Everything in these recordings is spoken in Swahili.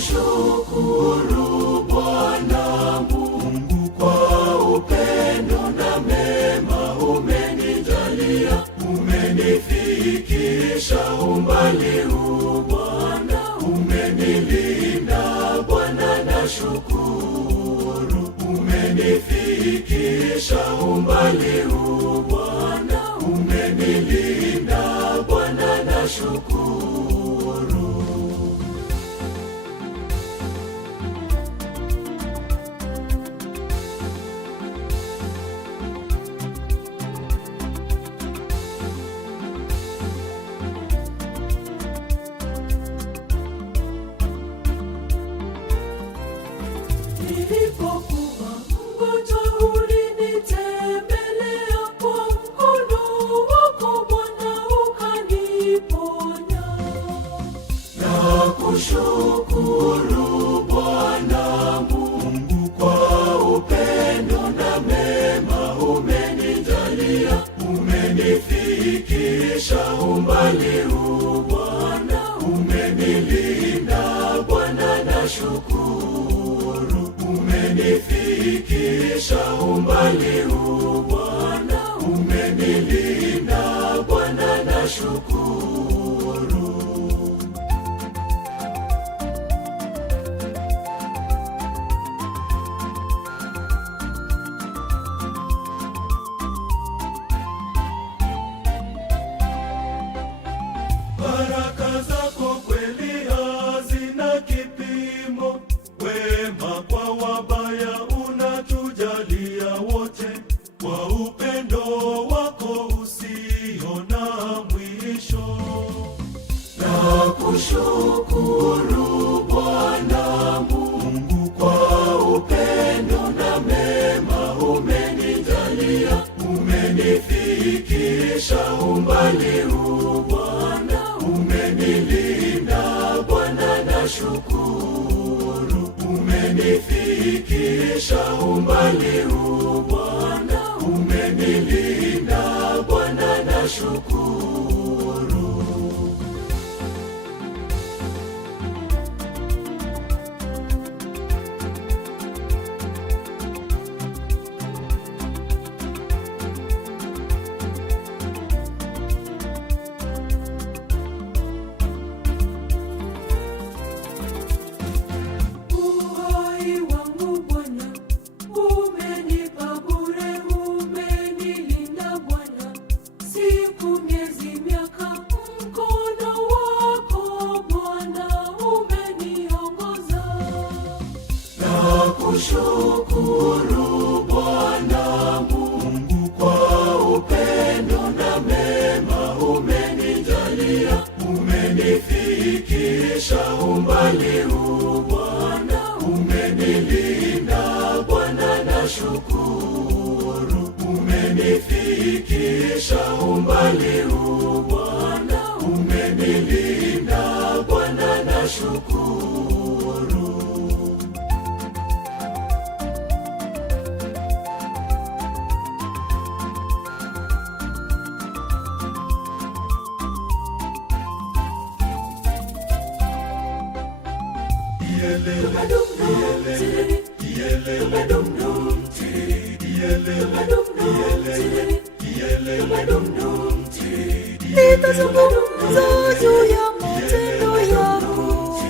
Nakushukuru Bwana Mungu kwa upendo na mema umenijalia, umenifikisha umbali huu Bwana, umenilinda Bwana, nashukuru. Umenifikisha umbali huu Bwana, umenilinda Bwana, nashukuru. Nilipokuwa mgonjwa ulinitembelea, kwa mkono wako Bwana ukaniponya. Nakushukuru Bwana Mungu kwa upendo na mema umenijalia, umenifikisha umbali huu Bwana, umenilinda Bwana, nashukuru. Umenifikisha umbali huu Bwana, umenilinda Bwana, nashukuru. Baraka zako kweli hazina kipimo, wema kwa wabaya unatujalia wote, kwa upendo wako usio na mwisho. Nakushukuru Bwana Mungu kwa upendo na mema umenijalia, umenifikisha umbali huu Bwana, umenilinda Bwana, nashukuru. Umenifikisha umbali huu Bwana, umenilinda Bwana, nashukuru. Uhai wangu Bwana umenipa bure, umenilinda Bwana, siku, miezi, miaka, mkono wako Bwana umeniongoza. Nakushukuru Bwana Mungu kwa upendo na mema umenijalia, umenifikisha umbali huu Bwana, umenilinda Bwana, nashukuru. Umenifikisha umbali huu Bwana, umenilinda Bwana, nashukuru. Nitazungumza juu ya matendo yako,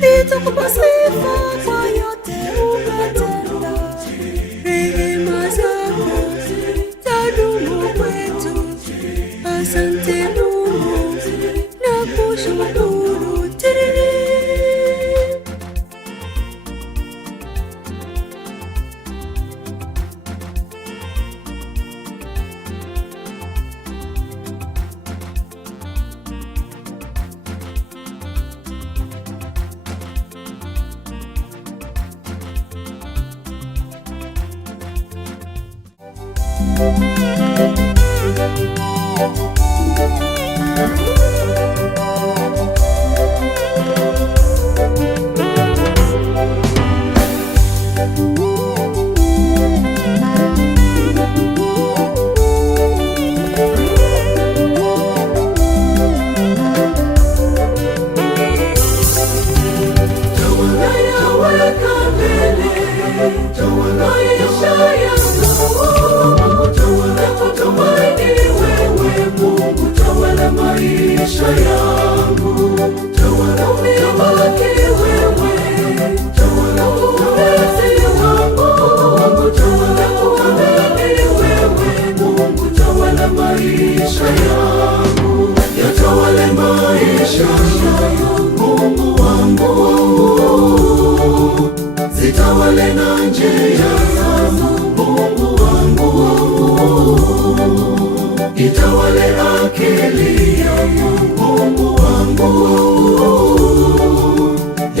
nitakupa sifa kwa yote umetenda. Rehema zako zadumu kwetu, asante Mungu, nakushukuru. maisha yangu, yatawale maisha yangu. Mungu wangu, zitawale na njia zangu. Mungu wangu, itawale akili yangu. Mungu wangu,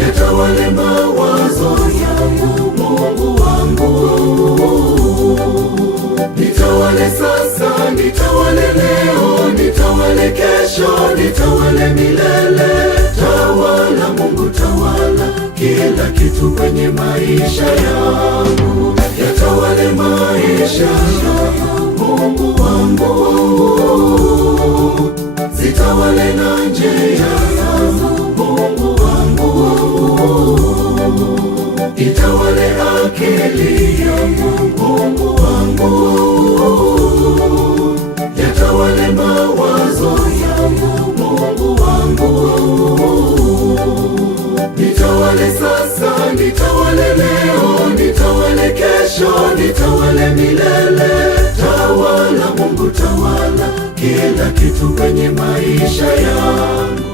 yatawale mawazo yangu. Mungu wangu, nitawale sasa, nitawale leo, nitawale kesho, nitawale milele. Tawala Mungu, tawala kila kitu kwenye maisha yangu, yatawale maisha yangu. Mungu wangu, zitawale na njia zangu. Mungu wangu, itawale akili yangu. Mungu wangu, yatawale mawazo yangu. Mungu wangu, nitawale sasa, nitawale leo, nitawale kesho, nitawale milele. Tawala Mungu, tawala kila kitu kwenye maisha yangu.